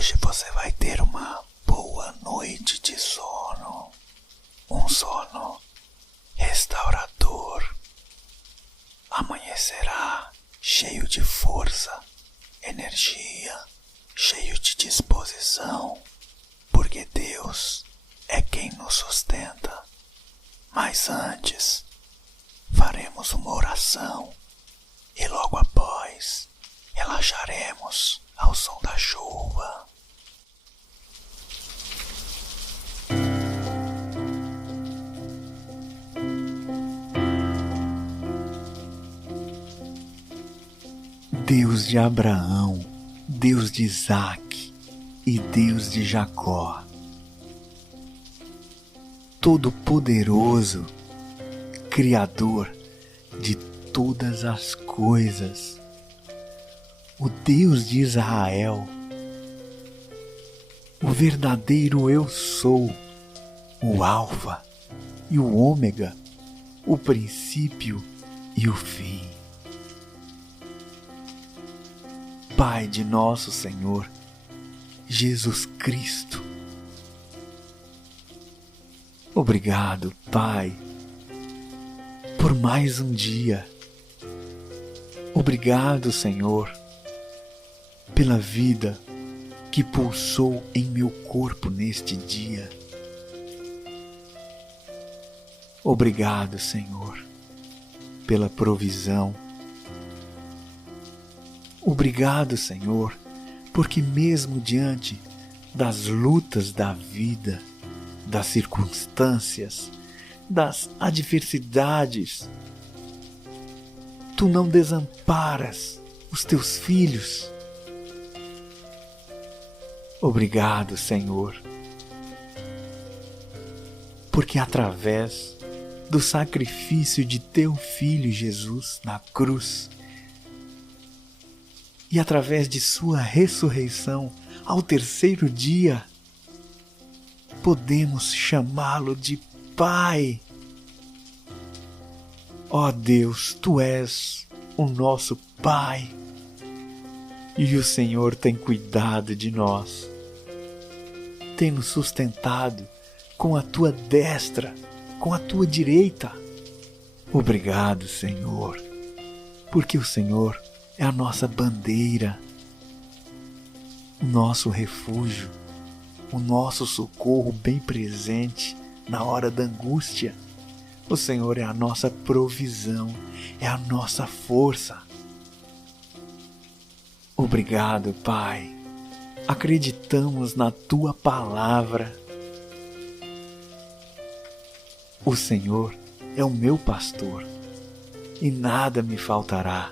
Hoje você vai ter uma boa noite de sono. Um sono restaurador. Amanhecerá cheio de força, energia, cheio de disposição, porque Deus é quem nos sustenta. Mas antes, faremos uma oração e logo após relaxaremos ao som da chuva. Deus de Abraão, Deus de Isaque e Deus de Jacó, Todo-Poderoso, Criador de todas as coisas, o Deus de Israel, o verdadeiro Eu Sou, o Alfa e o Ômega, o princípio e o fim. Pai de nosso Senhor Jesus Cristo, obrigado, Pai, por mais um dia. Obrigado, Senhor, pela vida que pulsou em meu corpo neste dia. Obrigado, Senhor, pela provisão. Obrigado, Senhor, porque mesmo diante das lutas da vida, das circunstâncias, das adversidades, Tu não desamparas os Teus filhos. Obrigado, Senhor, porque através do sacrifício de Teu Filho Jesus na cruz e através de Sua ressurreição ao terceiro dia, podemos chamá-lo de Pai. Ó Deus, Tu és o nosso Pai e o Senhor tem cuidado de nós. Tem nos sustentado com a Tua destra, com a Tua direita. Obrigado, Senhor, porque o Senhor é a nossa bandeira, o nosso refúgio, o nosso socorro bem presente na hora da angústia. O Senhor é a nossa provisão, é a nossa força. Obrigado, Pai. Acreditamos na Tua palavra. O Senhor é o meu pastor e nada me faltará.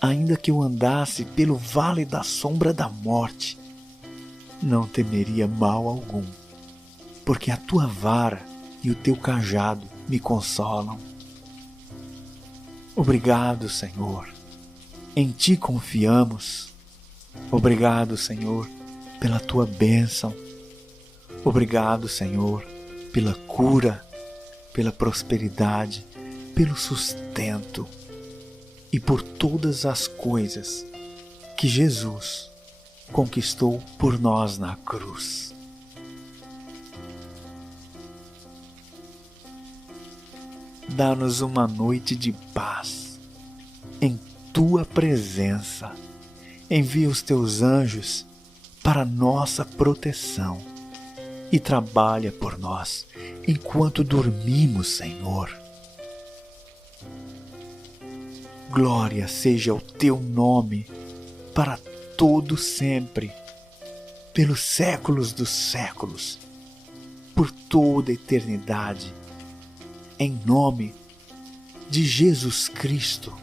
Ainda que eu andasse pelo vale da sombra da morte, não temeria mal algum, porque a Tua vara e o Teu cajado me consolam. Obrigado, Senhor. Em Ti confiamos. Obrigado, Senhor, pela Tua bênção. Obrigado, Senhor, pela cura, pela prosperidade, pelo sustento e por todas as coisas que Jesus conquistou por nós na cruz. Dá-nos uma noite de paz em Tua presença. Envia os Teus anjos para nossa proteção e trabalha por nós enquanto dormimos, Senhor. Glória seja o Teu nome para todo sempre, pelos séculos dos séculos, por toda a eternidade, em nome de Jesus Cristo.